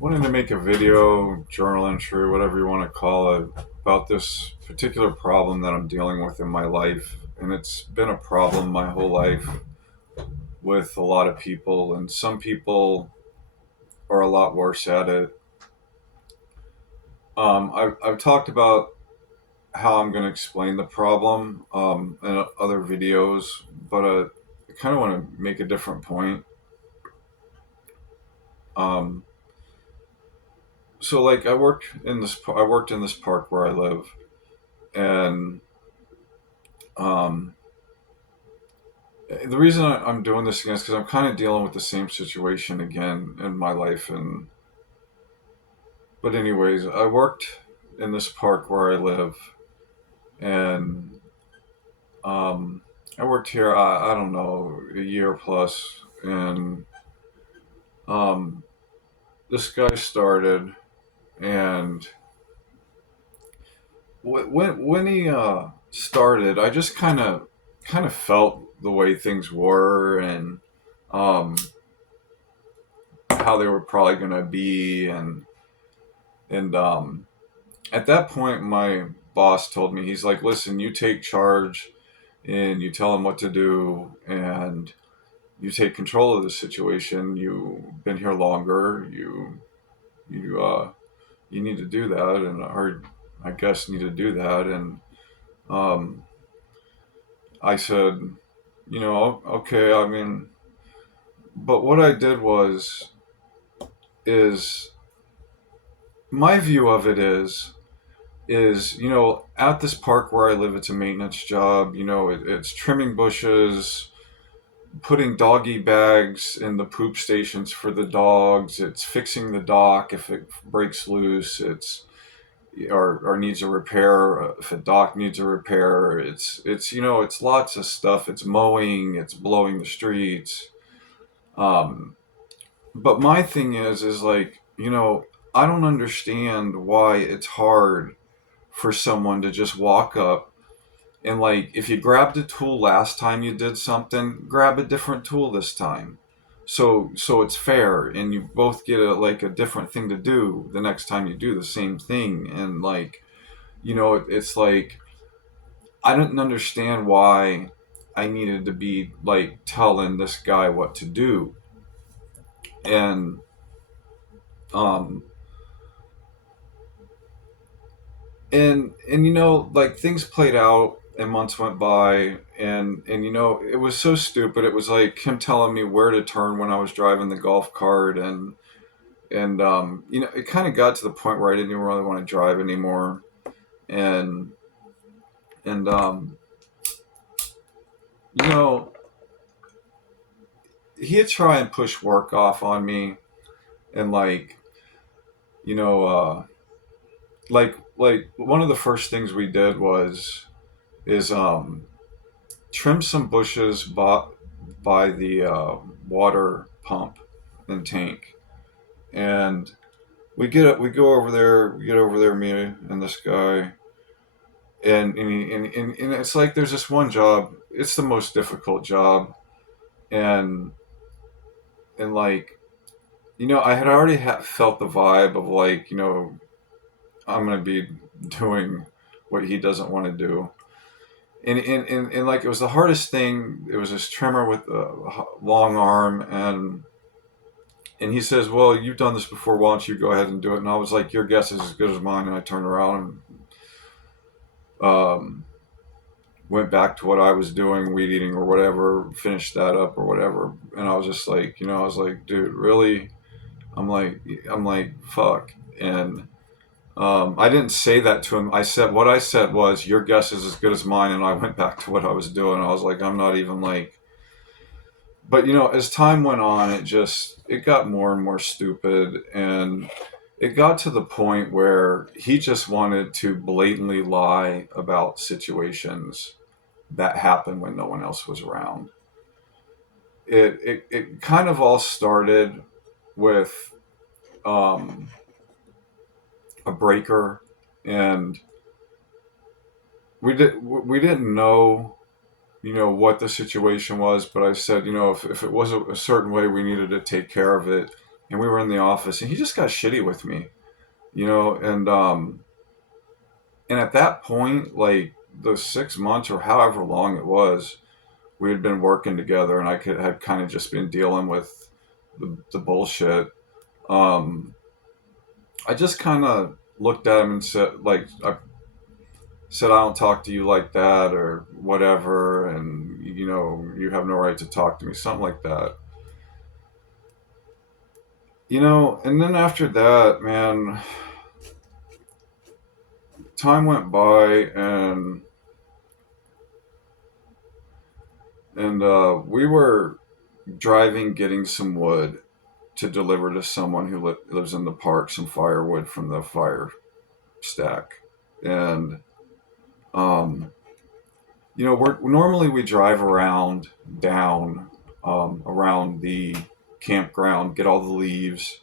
Wanted to make a video, journal entry, whatever you want to call it, about this particular problem that I'm dealing with in my life. And it's been a problem my whole life with a lot of people, and some people are a lot worse at it. I've talked about how I'm going to explain the problem in other videos, but I kind of want to make a different point. Um, like I worked in this park where I live, and um, the reason I'm doing this again is because I'm kind of dealing with the same situation again in my life. And but anyways, I worked in this park where I live, and um, I worked here. I don't know, a year plus, and um, this guy started, and when he started, I just kind of felt the way things were, and um, how they were probably going to be, and at that point, my boss told me, he's like, listen, you take charge and you tell him what to do, and you take control of the situation. You've been here longer. You you need to do that, and I guess need to do that. And um, I said, okay. I mean, but what I did is my view of it is at this park where I live, it's a maintenance job. It's trimming bushes, putting doggy bags in the poop stations for the dogs. It's fixing the dock if it breaks loose. It's or needs a repair, if a dock needs a repair. It's lots of stuff. It's mowing. It's blowing the streets. Um, but my thing is like, I don't understand why it's hard for someone to just walk up and, like, if you grabbed a tool last time you did something, grab a different tool this time. So it's fair, and you both get a different thing to do the next time you do the same thing. And, like, it's like I didn't understand why I needed to be like telling this guy what to do. And um and like, things played out and months went by, and it was so stupid. It was like him telling me where to turn when I was driving the golf cart. And it kind of got to the point where I didn't even really want to drive anymore. And and you know he'd try and push work off on me, and, like, you know like one of the first things we did was is trim some bushes by the water pump and tank. And we get over there, me and this guy. And it's like there's this one job. It's the most difficult job. And and like, I had already felt the vibe of, like, I'm gonna be doing what he doesn't want to do. And like, it was the hardest thing. It was this trimmer with a long arm. And he says, well, you've done this before, why don't you go ahead and do it? And I was like, your guess is as good as mine. And I turned around and went back to what I was doing, weed eating or whatever, finished that up or whatever. And I was just like, I was like, dude, really? I'm like, fuck. And I didn't say that to him. What I said was, your guess is as good as mine. And I went back to what I was doing. I was like, I'm not even like, but as time went on, it got more and more stupid. And it got to the point where he just wanted to blatantly lie about situations that happened when no one else was around. It kind of all started with um, a breaker. And we didn't know what the situation was. But I said, if it was a certain way, we needed to take care of it. and we were in the office, and he just got shitty with me, and at that point, like the 6 months or however long it was, we had been working together, and I could had kind of just been dealing with the bullshit. Um, I just kind of looked at him and said, like, I said, I don't talk to you like that or whatever, and you have no right to talk to me, something like that. And then after that, man, time went by, and we were driving, getting some wood to deliver to someone who lives in the park, some firewood from the fire stack. And um, we're normally we drive around down around the campground, get all the leaves,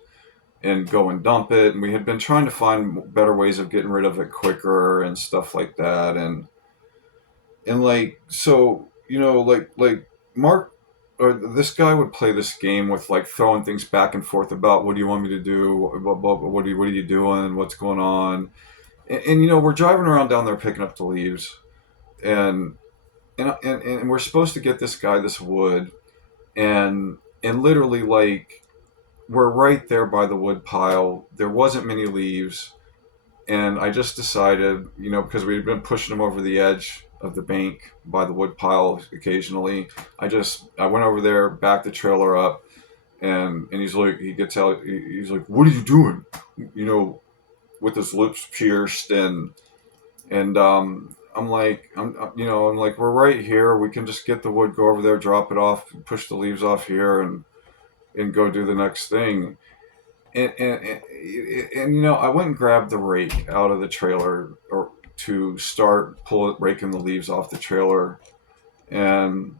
and go and dump it. And we had been trying to find better ways of getting rid of it quicker and stuff like that. And like so, like Mark or this guy would play this game with like throwing things back and forth about what do you want me to do, what are you doing, what's going on, and we're driving around down there picking up the leaves, and and we're supposed to get this guy this wood, and literally like we're right there by the wood pile. There wasn't many leaves, and I just decided, because we had been pushing him over the edge of the bank by the wood pile occasionally. I went over there, backed the trailer up, and he's like, he gets out, he's like, "What are you doing?" You know, with his lips pierced, and I'm like, I'm like, we're right here. We can just get the wood, go over there, drop it off, push the leaves off here, and go do the next thing. And I went and grabbed the rake out of the trailer or to start raking the leaves off the trailer, and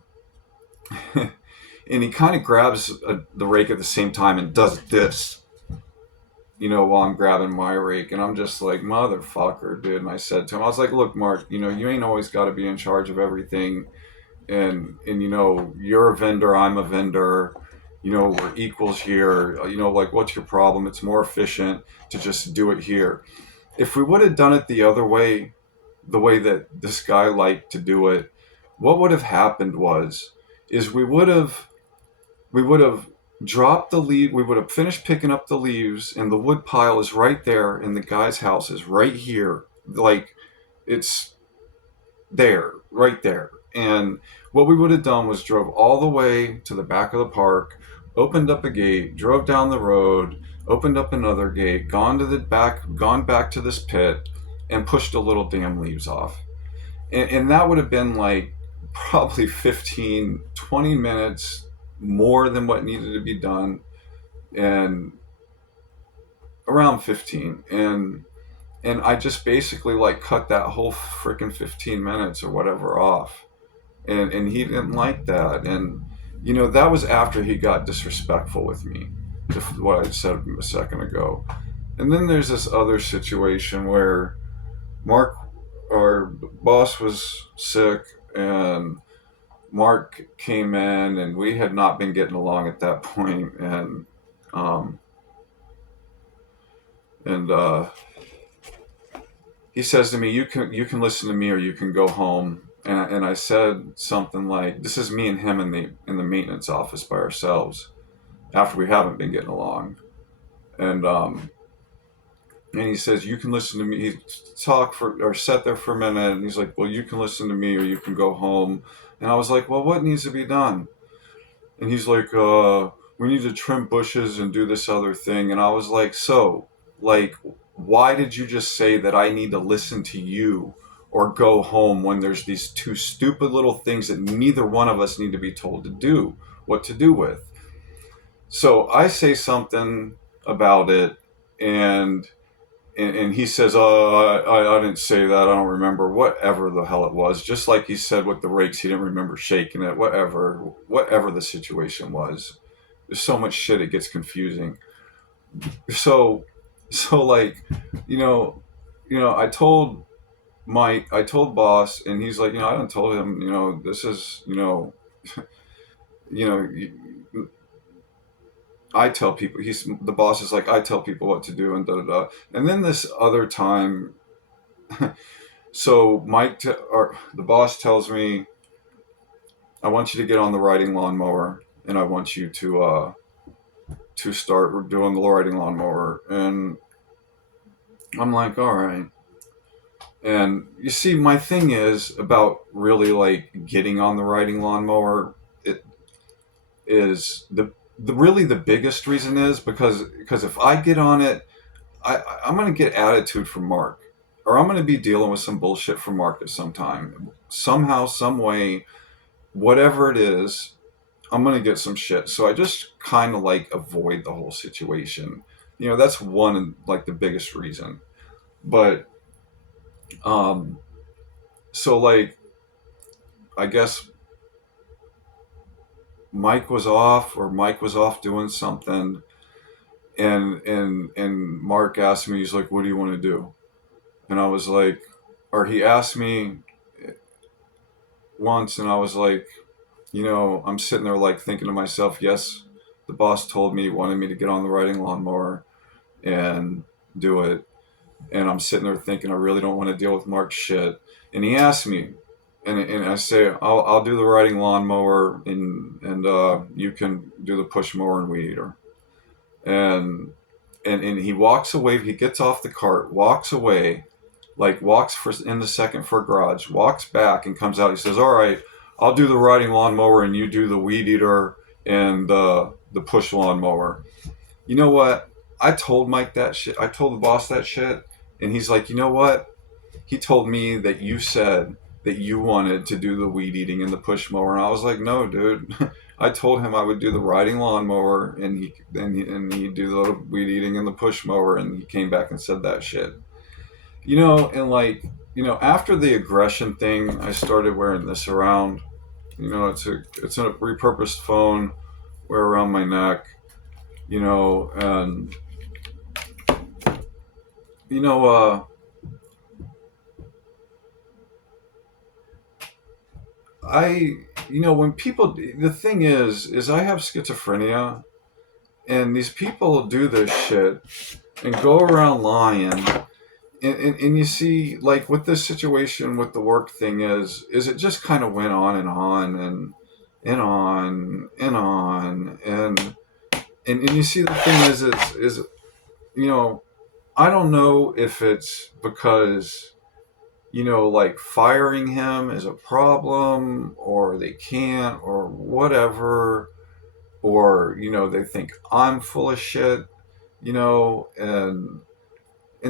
and he kind of grabs the rake at the same time and does this, while I'm grabbing my rake, and I'm just like, motherfucker, dude. And I said to him, I was like, look, Mark, you ain't always got to be in charge of everything, and you're a vendor, I'm a vendor, we're equals here, like, what's your problem? It's more efficient to just do it here. If we would have done it the other way, the way that this guy liked to do it, what would have happened was is we would have dropped the leaf, we would have finished picking up the leaves, and the wood pile is right there, and the guy's house is right here, like, it's there, right there. And what we would have done was drove all the way to the back of the park, opened up a gate, drove down the road, opened up another gate, gone back to this pit, and pushed the little damn leaves off. And that would have been like probably 15, 20 minutes more than what needed to be done, and around 15. And I just basically like cut that whole freaking 15 minutes or whatever off, and he didn't like that. And that was after he got disrespectful with me, what I said a second ago. And then there's this other situation where Mark, our boss, was sick, and Mark came in, and we had not been getting along at that point, um and he says to me, "You can listen to me, or you can go home." And I said something like, "This is me and him in the maintenance office by ourselves after we haven't been getting along." And he says, "You can listen to me." He talked for or sat there for a minute, and he's like, "Well, you can listen to me, or you can go home." And I was like, "Well, what needs to be done?" And he's like, "We need to trim bushes and do this other thing." And I was like, "So, like, why did you just say that I need to listen to you or go home when there's these two stupid little things that neither one of us need to be told to do, what to do with?" So I say something about it, and and he says, I didn't say that. I don't remember. Whatever the hell it was. Just like he said with the rakes, he didn't remember shaking it. Whatever the situation was. There's so much shit, it gets confusing. So, so like, you know, I told boss, and he's like, I didn't tell him, this is, you know, I tell people, he's the boss is like, I tell people what to do and da da da. And then this other time, so or the boss tells me, I want you to get on the riding lawnmower, and I want you to start doing the riding lawnmower. And I'm like, all right. And you see, my thing is about really like getting on the riding lawnmower. It is the really the biggest reason is because if I get on it, I'm gonna get attitude from Mark, or I'm gonna be dealing with some bullshit from Mark at some time, somehow, some way, whatever it is. I'm gonna get some shit. So I just kind of like avoid the whole situation. That's one like the biggest reason. But um, so like I guess Mike was off doing something, and Mark asked me, he's like, "What do you want to do?" And I was like, or he asked me once, and I was like, I'm sitting there like thinking to myself, yes, the boss told me he wanted me to get on the riding lawnmower and do it. And I'm sitting there thinking, I really don't want to deal with Mark's shit. And he asked me, and I say, I'll do the riding lawnmower, and you can do the push mower and weed eater. And and he walks away. He gets off the cart, walks away, like walks for in the second for garage, walks back and comes out. He says, "All right, I'll do the riding lawnmower and you do the weed eater and the push lawnmower." You know what? I told Mike that shit. I told the boss that shit, and he's like, "You know what? He told me that you said that you wanted to do the weed eating and the push mower." And I was like, "No, dude." I told him I would do the riding lawnmower, and he'd do the weed eating and the push mower, and he came back and said that shit. And like, after the aggression thing, I started wearing this around. It's a repurposed phone, wear around my neck. And you know, I, when people, the thing is I have schizophrenia, and these people do this shit and go around lying. And you see, like with this situation with the work thing, is it just kind of went on and on and on and on and you see the thing is you know I don't know if it's because like firing him is a problem, or they can't, or whatever, or they think I'm full of shit, and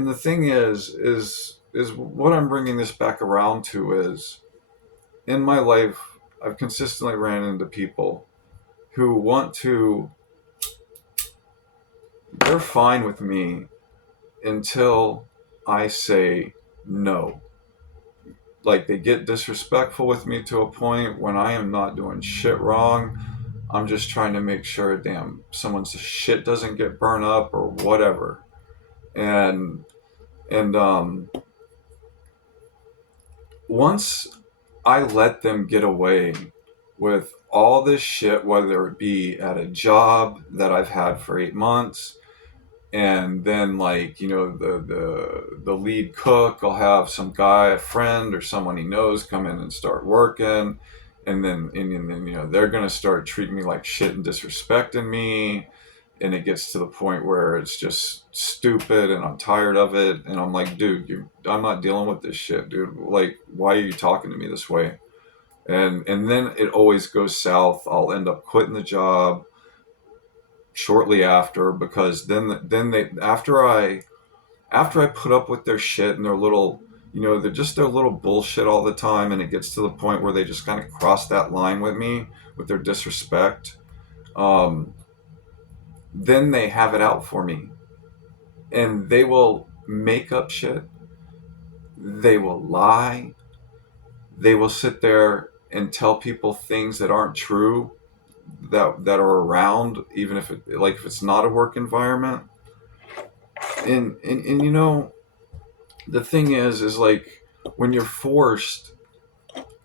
the thing is what I'm bringing this back around to is, in my life I've consistently ran into people who want to, they're fine with me until I say no. Like, they get disrespectful with me to a point when I am not doing shit wrong. I'm just trying to make sure, damn, someone's shit doesn't get burned up or whatever. And and once I let them get away with all this shit, whether it be at a job that I've had for 8 months, and then like the lead cook will have some guy, a friend or someone he knows, come in and start working, and then they're gonna start treating me like shit and disrespecting me, and it gets to the point where it's just stupid and I'm tired of it, and I'm like, dude, I'm not dealing with this shit, dude. Like, why are you talking to me this way? And then it always goes south. I'll end up quitting the job shortly after, because then they after I put up with their shit and their little, they're just their little bullshit all the time, and it gets to the point where they just kind of cross that line with me with their disrespect. um, then they have it out for me, and they will make up shit, they will lie, they will sit there and tell people things that aren't true, that are around, even if if it's not a work environment. And the thing is like, when you're forced,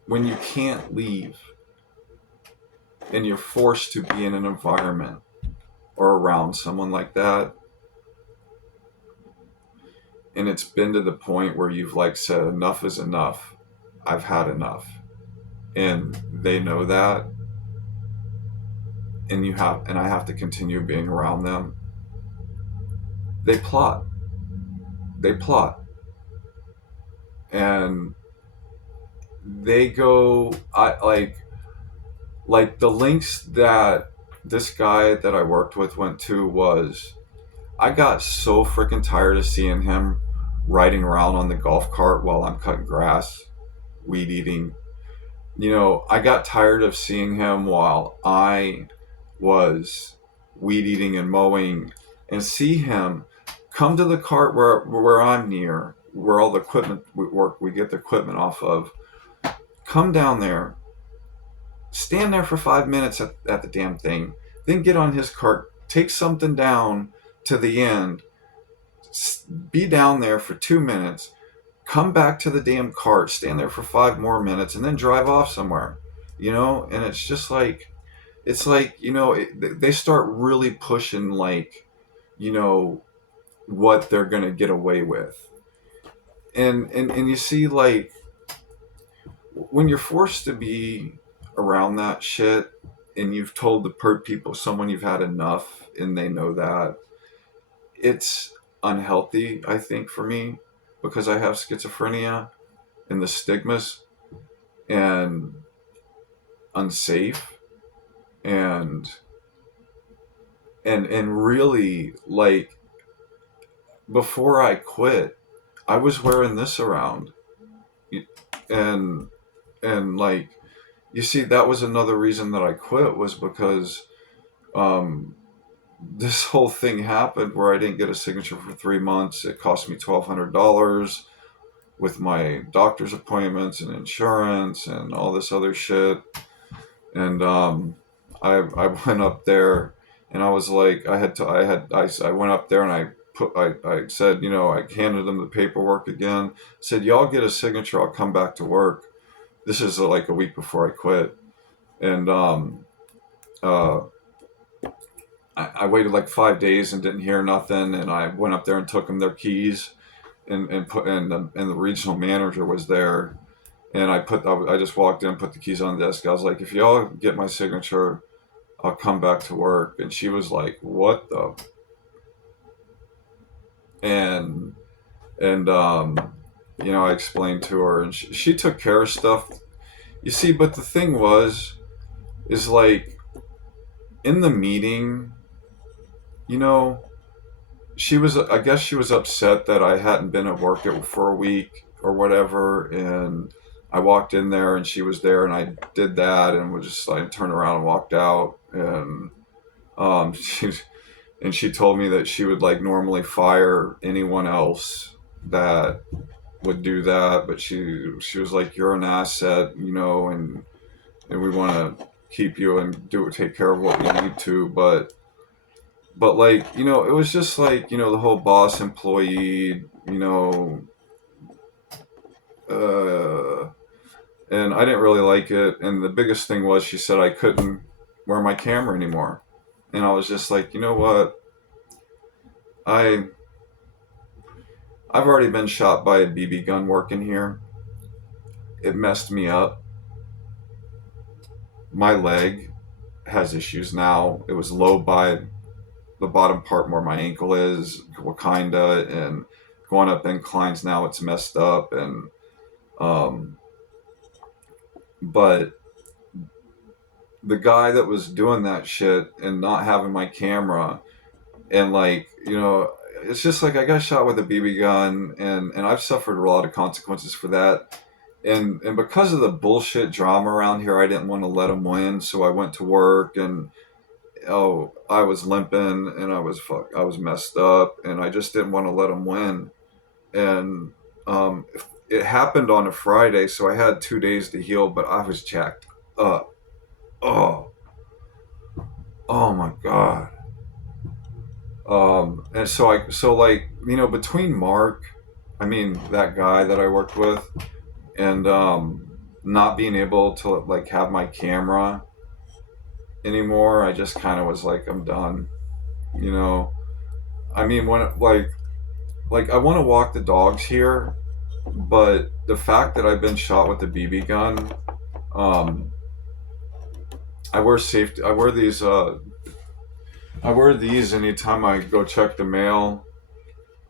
when you can't leave, and you're forced to be in an environment, or around someone like that, and it's been to the point where you've like said enough is enough, I've had enough, and they know that, and I have to continue being around them, they plot. They plot. And they go, I like the links that this guy that I worked with went to was, I got so freaking tired of seeing him riding around on the golf cart while I'm cutting grass, weed eating. I got tired of seeing him while I was weed eating and mowing, and see him come to the cart where I'm near, where all the equipment we get the equipment off of. Come down there, stand there for 5 minutes at the damn thing, then get on his cart, take something down to the end, be down there for 2 minutes, come back to the damn cart, stand there for 5 more minutes, and then drive off somewhere. And it's just like, they start really pushing, like, what they're gonna get away with. And you see, like, when you're forced to be around that shit, and you've told the people, someone, you've had enough, and they know that, it's unhealthy, I think, for me, because I have schizophrenia, and the stigmas, and unsafe, and really, like, before I quit, I was wearing this around, and like, you see, that was another reason that I quit, was because um this whole thing happened where I didn't get a signature for 3 months. It cost me $1,200 with my doctor's appointments and insurance and all this other shit. And I went up there, and I was like, I went up there, and I said, I handed them the paperwork again. Said, y'all get a signature, I'll come back to work. This is like a week before I quit. And uh, I waited like 5 days and didn't hear nothing. And I went up there and took them their keys, and the regional manager was there. And I just walked in, put the keys on the desk. I was like, if y'all get my signature, I'll come back to work. And she was like, what the? And I explained to her, and she took care of stuff. You see, but the thing is like, in the meeting, you know, I guess she was upset that I hadn't been at work for a week or whatever. And I walked in there, and she was there, and I did that, and I turned around and walked out. And she she told me that she would, like, normally fire anyone else that would do that, but she was like, you're an asset, and we want to keep you and take care of what we need to. But like, it was just like, the whole boss employee, uh and I didn't really like it. And the biggest thing was, she said I couldn't wear my camera anymore. And I was just like, you know what? I I've already been shot by a BB gun working here. It messed me up. My leg has issues now. It was low by the bottom part where my ankle is, kinda, and going up inclines now it's messed up. And um but the guy that was doing that shit and not having my camera, and, like, it's just like, I got shot with a BB gun, and I've suffered a lot of consequences for that. And because of the bullshit drama around here, I didn't want to let him win, so I went to work, and I was limping, and I was messed up, and I just didn't want to let him win. And it happened on a Friday, so I had 2 days to heal, but I was jacked up. Oh, oh my god. And so, like, between Mark, I mean, that guy that I worked with, and not being able to, like, have my camera anymore, I just kind of was like, I'm done. You know, I mean, when like I want to walk the dogs here, but the fact that I've been shot with a BB gun, um, I wear safety. I wear these. I wear these anytime I go check the mail.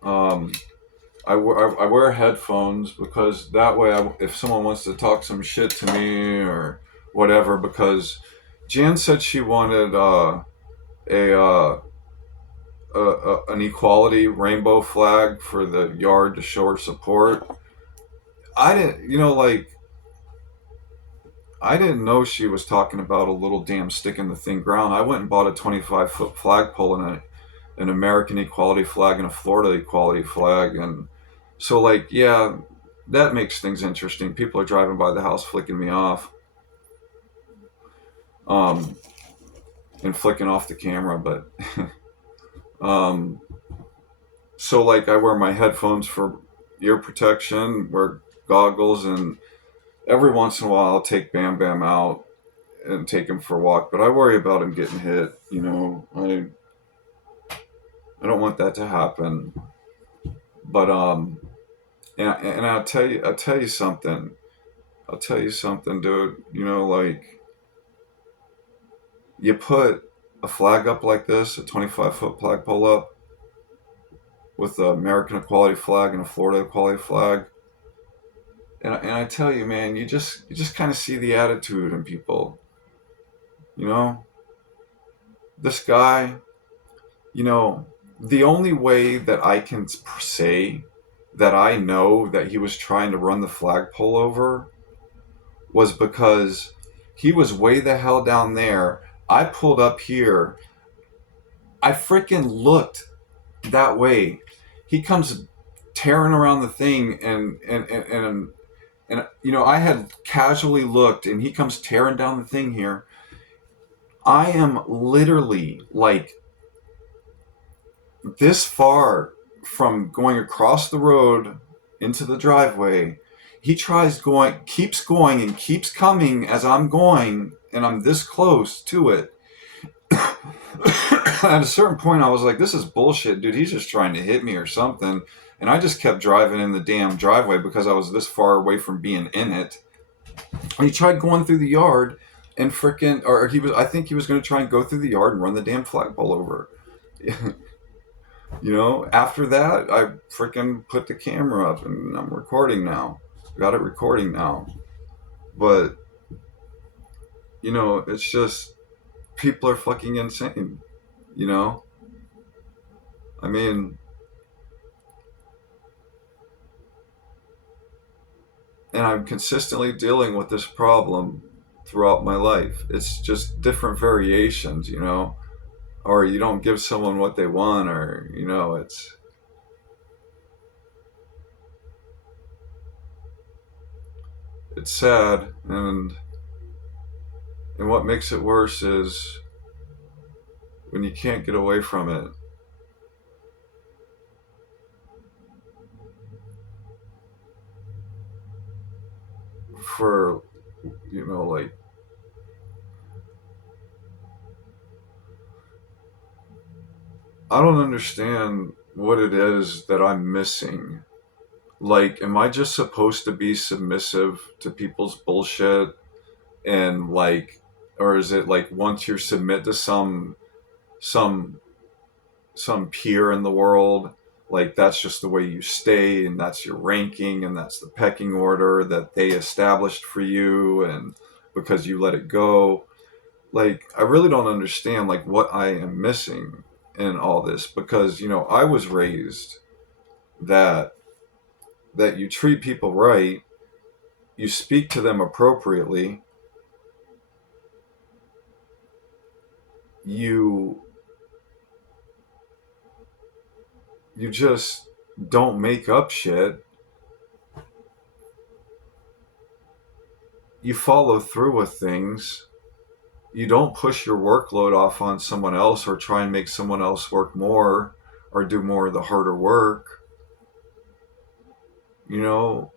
Um, I wear headphones because that way, if someone wants to talk some shit to me or whatever, because Jan said she wanted a, an equality rainbow flag for the yard to show her support. I didn't, like I didn't know she was talking about a little damn stick in the thin ground. I went and bought a 25-foot flagpole and an American equality flag and a Florida equality flag, and so yeah, that makes things interesting. People are driving by the house flicking me off, um, and flicking off the camera, but um, so I wear my headphones for ear protection, wear goggles, and every once in a while I'll take Bam Bam out and take him for a walk. But I worry about him getting hit. I don't want that to happen. But and I'll tell you something. I'll tell you something, dude. You put a flag up like this, a 25-foot flagpole up with the American Equality flag and a Florida Equality flag, and I tell you, man, you just kind of see the attitude in people. You know, this guy. You know, the only way that I can say that I know that he was trying to run the flagpole over was because he was way the hell down there. I pulled up here. I freaking looked that way. He comes tearing around the thing, and I had casually looked, and he comes tearing down the thing here. I am literally this far from going across the road into the driveway. He keeps going, and keeps coming as I'm going, and I'm this close to it. At a certain point, I was like, this is bullshit, dude. He's just trying to hit me or something. And I just kept driving in the damn driveway because I was this far away from being in it. And he tried going through the yard and I think he was going to try and go through the yard and run the damn flagpole over. After that, I freaking put the camera up and I'm recording now. Got it recording now. But, it's just people are fucking insane. You know? I mean, and I'm consistently dealing with this problem throughout my life. It's just different variations. Or you don't give someone what they want, or, it's sad. And what makes it worse is when you can't get away from it. For, like, I don't understand what it is that I'm missing. Like, am I just supposed to be submissive to people's bullshit? And or is it like once you submit to some some peer in the world, like that's just the way you stay, and that's your ranking, and that's the pecking order that they established for you, and because you let it go. Like, I really don't understand like what I am missing in all this, because I was raised that you treat people right, you speak to them appropriately, you you just don't make up shit. You follow through with things. You don't push your workload off on someone else or try and make someone else work more or do more of the harder work. You know,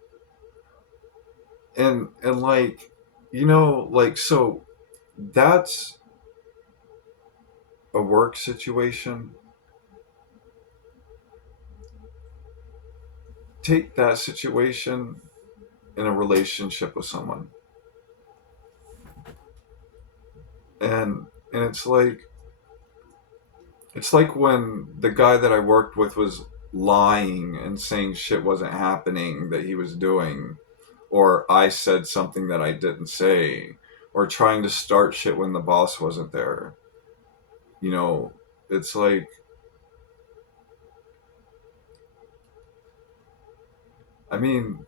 and so that's a work situation, take that situation in a relationship with someone. And it's like when the guy that I worked with was lying and saying shit wasn't happening that he was doing, or I said something that I didn't say, or trying to start shit when the boss wasn't there. You know, it's like, I mean,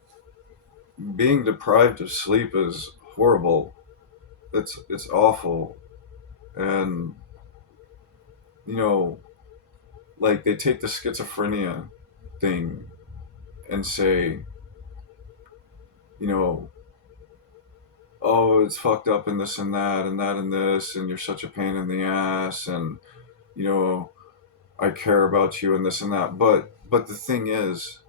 being deprived of sleep is horrible. It's awful. And you know, like they take the schizophrenia thing and say, you know, oh, it's fucked up and this and that and that and this, and you're such a pain in the ass, and you know, I care about you and this and that. But the thing is,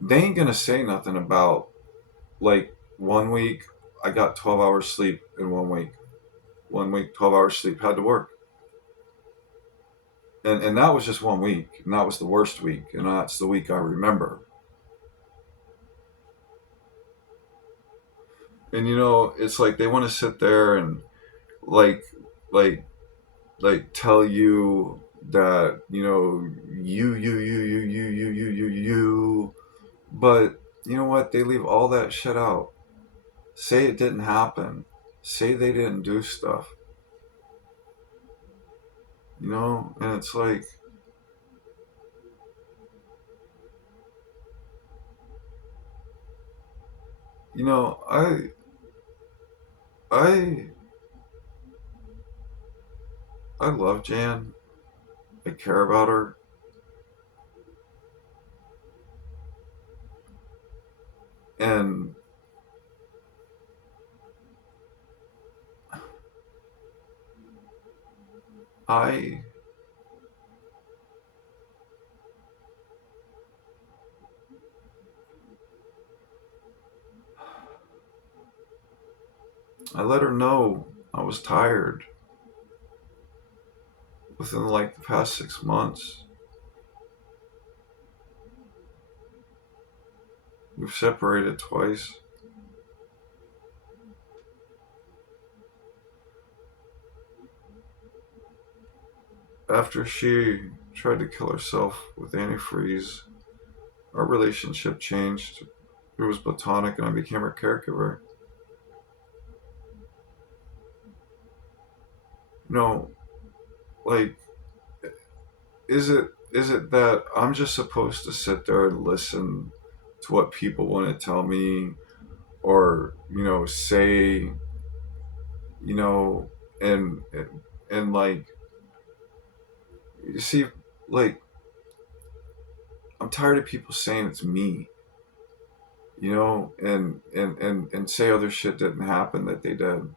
they ain't gonna say nothing about, like, 1 week I got 12 hours sleep in 1 week. 1 week, 12 hours sleep, had to work. And that was just 1 week, and that was the worst week, and that's the week I remember. And you know, it's like they want to sit there and like like tell you that, you know, you, but you know what, they leave all that shit out. Say it didn't happen, say they didn't do stuff, you know. And it's like, you know, I I love Jan, I care about her, and I I let her know I was tired within like the past 6 months. We've separated twice. After she tried to kill herself with antifreeze, our relationship changed. It was platonic, and I became her caregiver. You know, like, is it that I'm just supposed to sit there and listen to what people want to tell me, or you know, say, you know, and like, you see, like, I'm tired of people saying it's me, you know, and say other shit didn't happen that they did.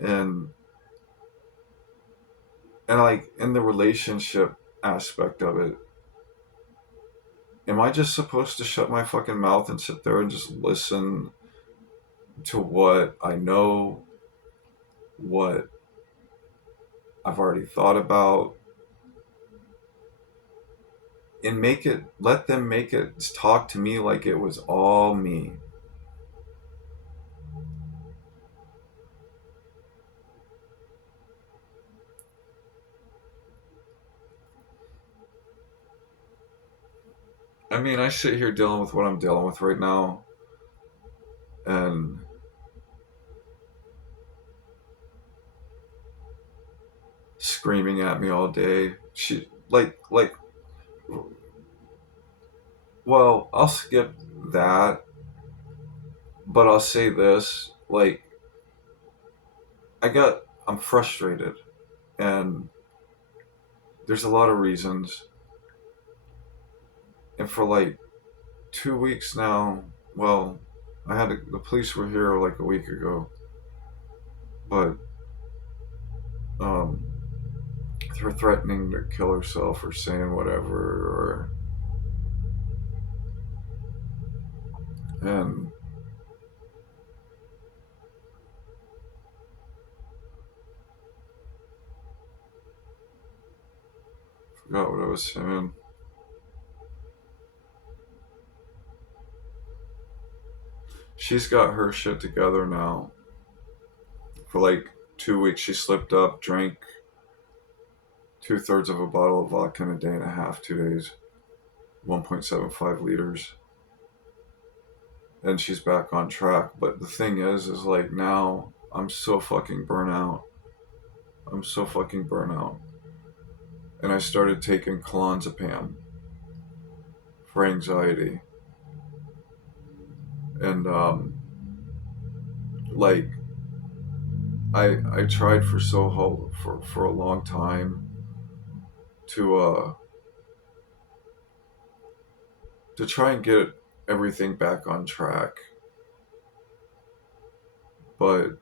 and and like, in the relationship aspect of it, am I just supposed to shut my fucking mouth and sit there and just listen to what I know, what I've already thought about, and let them make it talk to me like it was all me? I mean, I sit here dealing with what I'm dealing with right now, and screaming at me all day. She like, well, I'll skip that, but I'll say this, like, I'm frustrated, and there's a lot of reasons. And for like 2 weeks now, well, the police were here like a week ago, but um, her threatening to kill herself or saying whatever, and was saying. She's got her shit together now. For like 2 weeks, she slipped up, drank 2/3 of a bottle of vodka in a day and a half, 2 days, 1.75 liters. And she's back on track. But the thing is like now I'm so fucking burnout. I'm so fucking burnout. And I started taking clonazepam for anxiety. And like I tried for for a long time to try and get everything back on track. But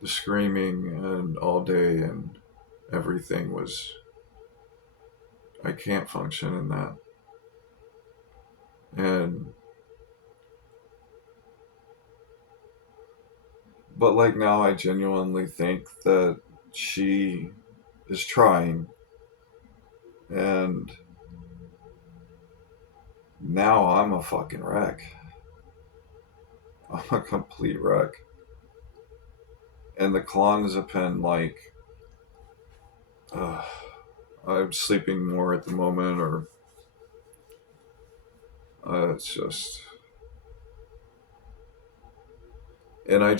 the screaming and all day and everything was, I can't function in that. And but like now I genuinely think that she is trying, and now I'm a fucking wreck. I'm a complete wreck. And the clonazepam, like, uh, I'm sleeping more at the moment, or it's just, and I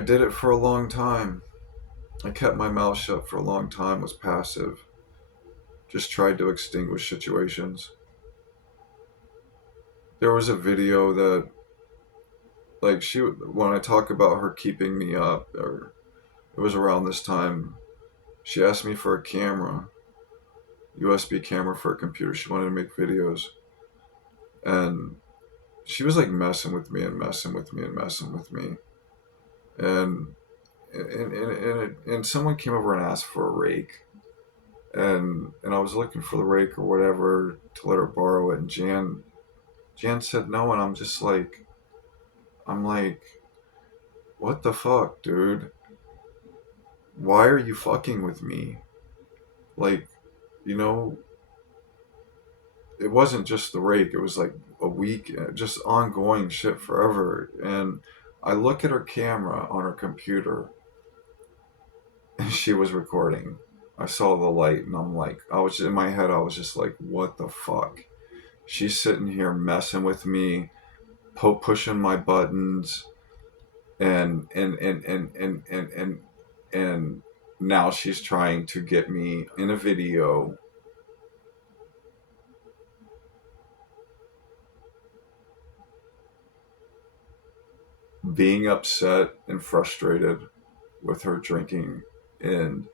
did it for a long time. I kept my mouth shut for a long time, was passive, just tried to extinguish situations. There was a video that, like, when I talk about her keeping me up, or it was around this time, she asked me for a camera, USB camera for a computer. She wanted to make videos. And she was like messing with me and messing with me and messing with me. And and someone came over and asked for a rake. And I was looking for the rake or whatever to let her borrow it. And Jan said no, and I'm like, what the fuck, dude? Why are you fucking with me? Like, you know, it wasn't just the rake. It was like a week, just ongoing shit forever. And I look at her camera on her computer, and she was recording. I saw the light, and I'm like, I was in my head. I was just like, what the fuck? She's sitting here messing with me, pushing my buttons, and now she's trying to get me in a video. Being upset and frustrated with her drinking and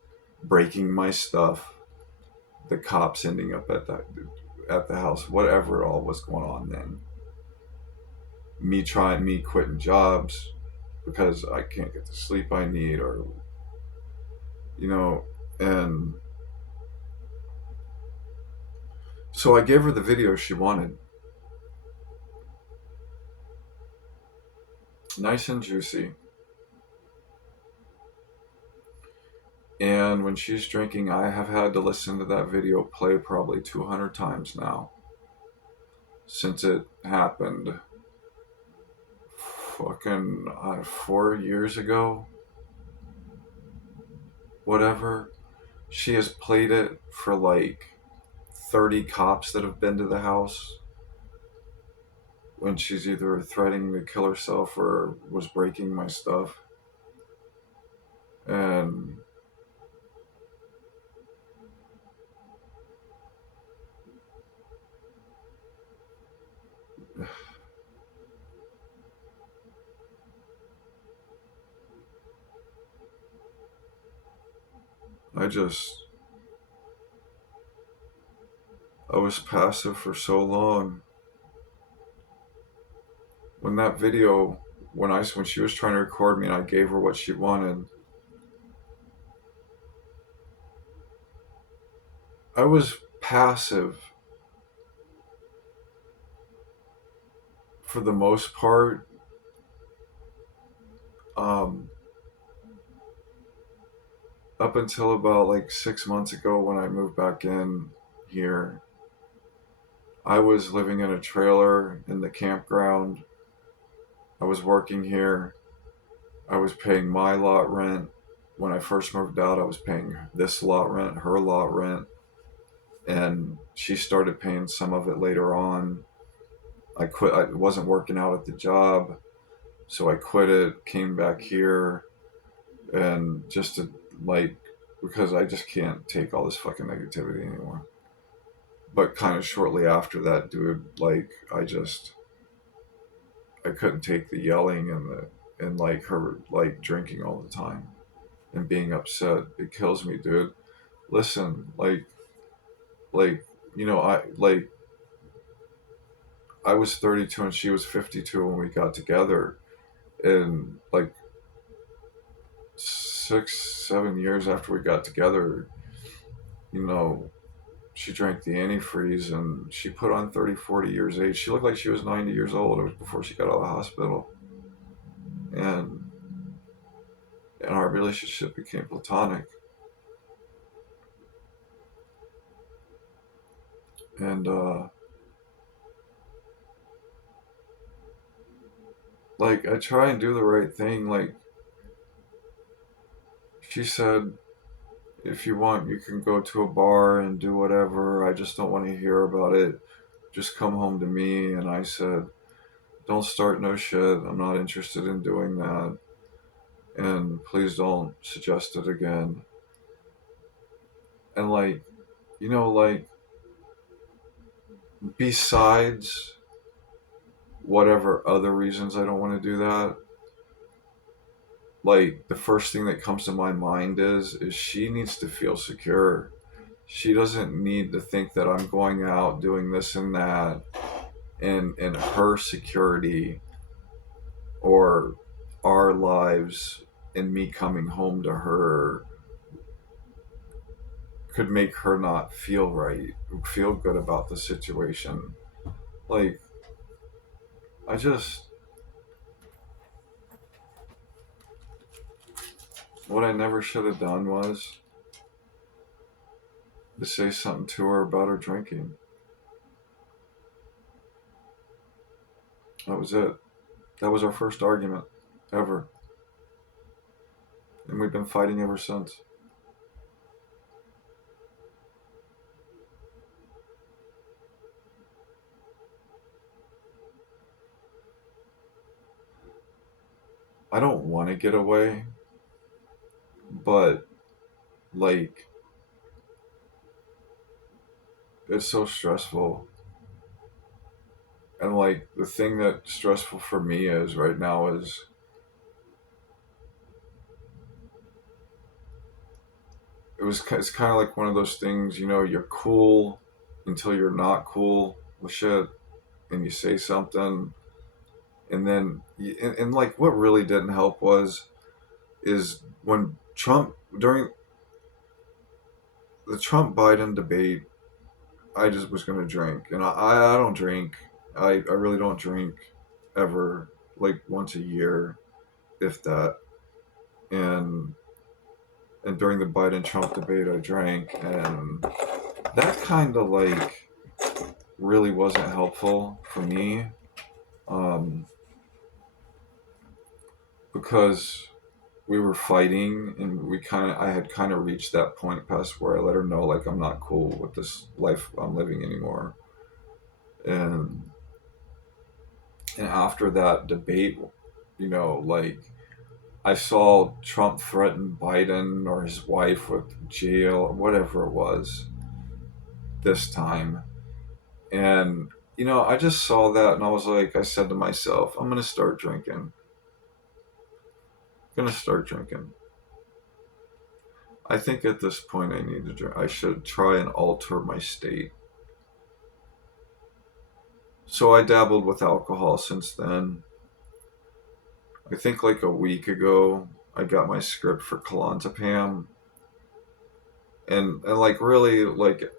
breaking my stuff, the cops ending up at the house, whatever it all was going on then. Me quitting jobs because I can't get the sleep I need, or you know, and so I gave her the video she wanted, nice and juicy. And when she's drinking, I have had to listen to that video play probably 200 times now since it happened. Fucking 4 years ago, whatever. She has played it for like 30 cops that have been to the house when she's either threatening to kill herself or was breaking my stuff. And I just, I was passive for so long. When that video, when she was trying to record me and I gave her what she wanted, I was passive for the most part, um, up until about like 6 months ago when I moved back in here, I was living in a trailer in the campground. I was working here. I was paying my lot rent. When I first moved out, I was paying this lot rent, her lot rent, and she started paying some of it later on. I quit. I wasn't working out at the job, so I quit it, came back here, and just to like, because I just can't take all this fucking negativity anymore. But kind of shortly after that, dude, like I couldn't take the yelling and like her like drinking all the time and being upset. It kills me, dude. Listen, like I was 32 and she was 52 when we got together, and like 6 7 years after we got together, you know, she drank the antifreeze and she put on 30 40 years age. She looked like she was 90 years old. It was before she got out of the hospital, and our relationship became platonic. And like I try and do the right thing. Like she said, if you want, you can go to a bar and do whatever. I just don't want to hear about it. Just come home to me. And I said, don't start no shit. I'm not interested in doing that. And please don't suggest it again. And like, like, besides whatever other reasons I don't want to do that, like the first thing that comes to my mind is she needs to feel secure. She doesn't need to think that I'm going out doing this and that, and her security or our lives and me coming home to her could make her not feel right, feel good about the situation. Like, I just, what I never should have done was to say something to her about her drinking. That was it. That was our first argument ever. And we've been fighting ever since. I don't want to get away, but like, it's so stressful. And like, the thing that's stressful for me is right now is it's kind of like one of those things, you're cool until you're not cool with shit, and you say something, and then and like what really didn't help was is when Trump during the Trump Biden debate, I just was gonna drink, and I don't drink. I really don't drink ever, like once a year, if that. And during the Biden Trump debate, I drank, and that kind of like really wasn't helpful for me, um, because we were fighting, and I had kind of reached that point past where I let her know like I'm not cool with this life I'm living anymore. And after that debate, like I saw Trump threaten Biden or his wife with jail or whatever it was this time. And I just saw that, and I said to myself, I'm gonna start drinking. I'm gonna start drinking. I think at this point I need to drink. I should try and alter my state. So I dabbled with alcohol since then. I think like a week ago I got my script for Klonopin, and like really like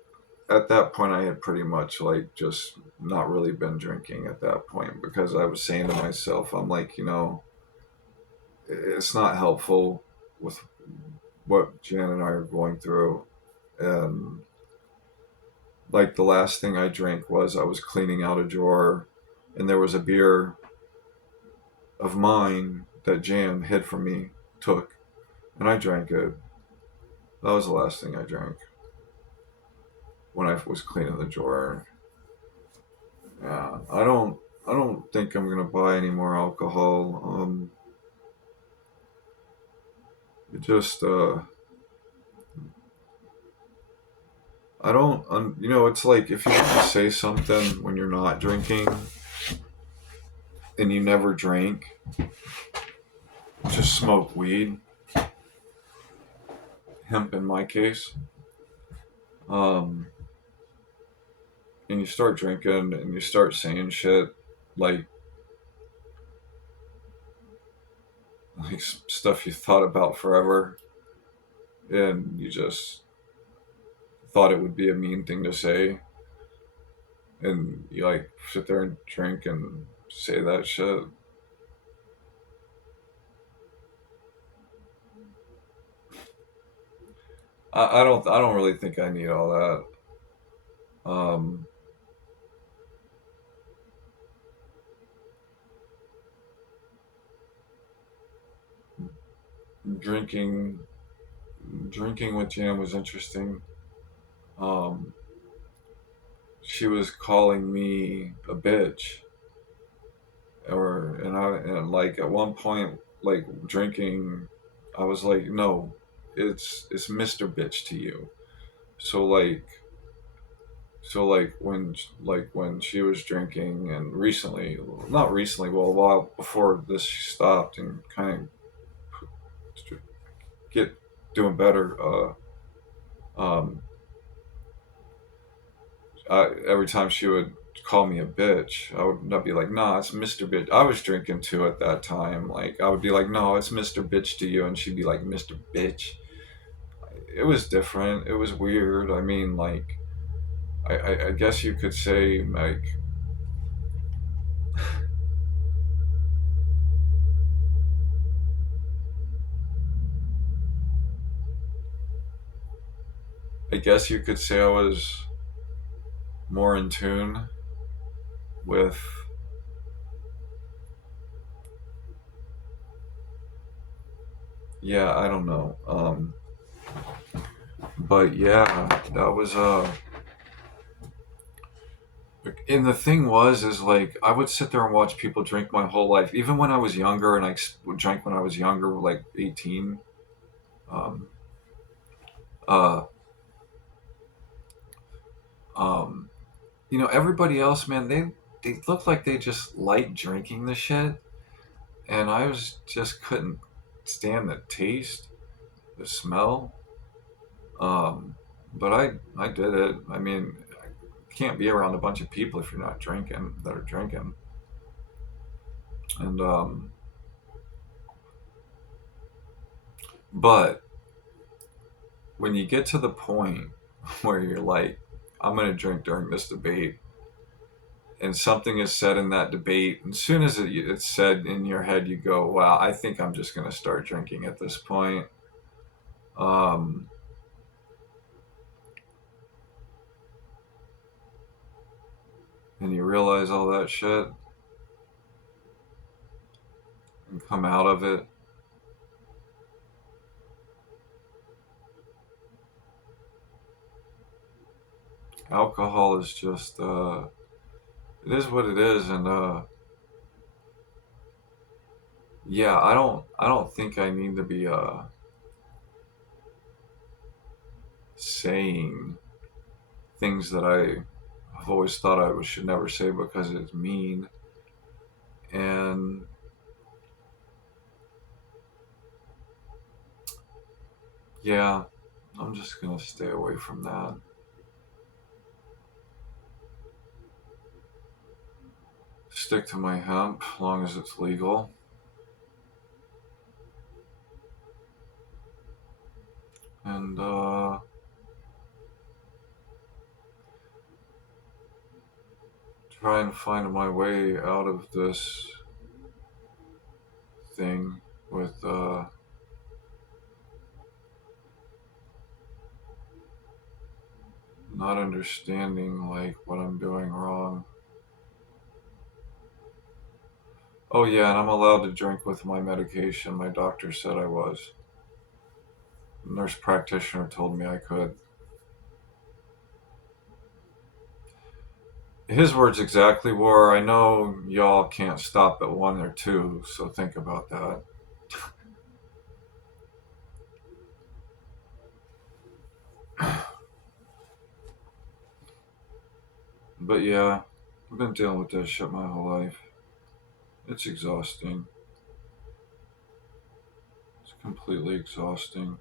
at that point I had pretty much like just not really been drinking at that point, because I was saying to myself, I'm like, it's not helpful with what Jan and I are going through. And like the last thing I drank was I was cleaning out a drawer, and there was a beer of mine that Jan hid from me, took, and I drank it. That was the last thing I drank when I was cleaning the drawer. Yeah, I don't think I'm gonna buy any more alcohol. It just I don't it's like if you want to say something when you're not drinking and you never drink, just smoke weed, hemp in my case. Um, and you start drinking and you start saying shit like stuff you thought about forever, and you just thought it would be a mean thing to say, and you like sit there and drink and say that shit. I don't really think I need all that. Um, drinking drinking with Jan was interesting. Um, she was calling me a bitch, and like at one point, like drinking, I was like, no, it's Mr. Bitch to you. So when she was drinking, and recently, not recently, well, a while before this, she stopped and kind of get doing better. Every time she would call me a bitch, I would not be like, nah, it's Mr. Bitch. I was drinking too at that time. Like, I would be like, no, it's Mr. Bitch to you. And she'd be like, Mr. Bitch. It was different. It was weird. I mean, like, I guess you could say, like, I guess you could say I was more in tune with, yeah, I don't know. But yeah, that was, and the thing was, is like I would sit there and watch people drink my whole life, even when I was younger, and drank when I was younger, like 18. Um, uh, um, everybody else, man, they looked like they just liked drinking the shit, and I was just couldn't stand the taste, the smell. Um, but I did it. I mean, I can't be around a bunch of people if you're not drinking that are drinking, and but when you get to the point where you're like, I'm going to drink during this debate, and something is said in that debate, and as soon as it's said in your head, you go, wow, I think I'm just going to start drinking at this point. Um, and you realize all that shit and come out of it. Alcohol is just, it is what it is. And yeah, I don't think I need to be saying things that I've always thought should never say because it's mean. And yeah, I'm just gonna stay away from that. Stick to my hemp as long as it's legal. And trying to find my way out of this thing with not understanding like what I'm doing wrong. Oh yeah, and I'm allowed to drink with my medication. My doctor said I was. Nurse practitioner told me I could. His words exactly were, I know y'all can't stop at one or two, so think about that. But yeah, I've been dealing with that shit my whole life. It's exhausting. It's completely exhausting.